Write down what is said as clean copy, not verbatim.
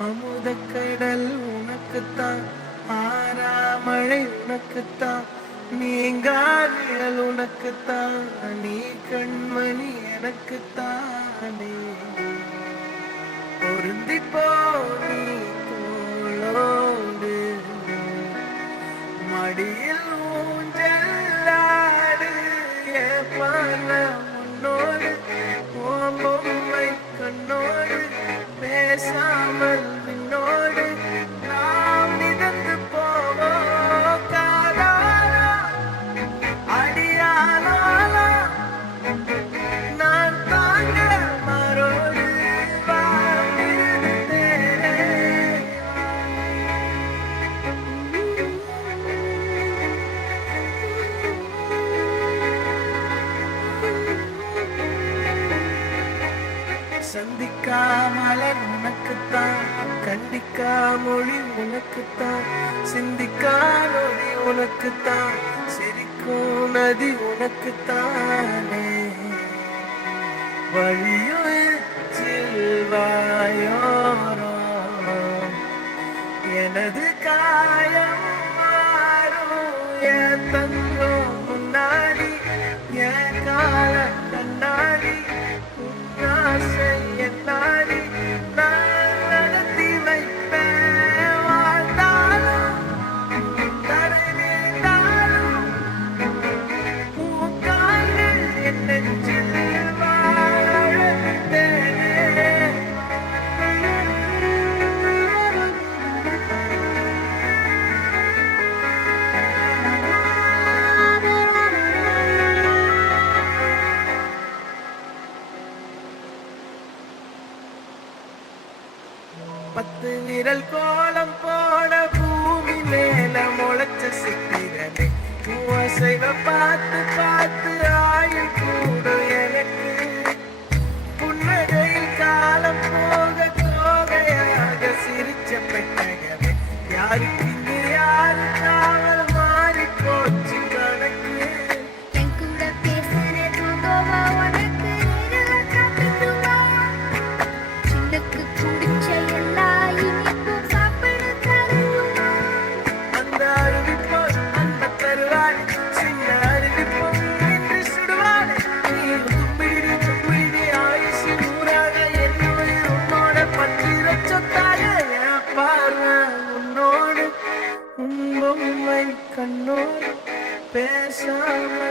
அமுத கடல் உனக்குத்தான், ஆறாமழை உனக்குத்தான், நீங்காவியல் உனக்குத்தான், நீ கண்மணி எனக்குத்தானே. பொருந்தி போனி தோளோடு மடியில் ஊஞ்சலாடு, ஏப்பான முன்னோடு ஓம்பொம்மை கண்ணோடு பேசாமல் விண்ணோடு நாம் மிதந்து போவோம் காதாரா அடியானாலா நான் தாங்க மரோடு வாழ்ந்தேனே. சந்திக்கா மலர் உனக்குத்தான், கண்டிக்கா மொழி உனக்குத்தான், சிந்திக்கா நொடி உனக்குத்தான், சிரிக்கும் நதி உனக்குத்தானே. வழியுச்சில் வாயோரோ எனது காயம் மாறும், என் தங்கம் முன்னாடி என் கால கண்ணாடி, ஆசை என்னாடி நான் நடத்தி வைப்பேன். வாழ்ந்தாலும் தடை நீண்டாலும் பூக்கால்கள் என் நெஞ்சில் வாழ வைத்தேனே. பத்து விரல் கோலம் போட பூமி மேல முளைச்ச சித்திரனே, அசைவ பார்த்து பார்த்து ஆயுள் கூடும் எனக்கு. புன்னகையில் காலம் போக தோகையாக சிரிச்ச பெட்டகமே, யாருக்கு இங்கு யாரு காவல் மாறி போச்சு கணக்கு. என் கூட பேசுற தூங்கவா உனக்கு நேரில் காட்டுவா, சின்னக்கு குடிச்ச எல்லா இனிப்பும் சாப்பிட தருவா. அந்த அருவி போல் அந்த தருவாடி, சின்ன அருவி போல் நின்று சுடுவாடி. நீ தும்பிடி தும்பிடி ஆயுசு நூறாக, என் உயிர் உன்னோட பற்றிர சொத்தாக. என் பார்வை உன்னோடு உன் பொம்மை கண்ணோடு பேசாம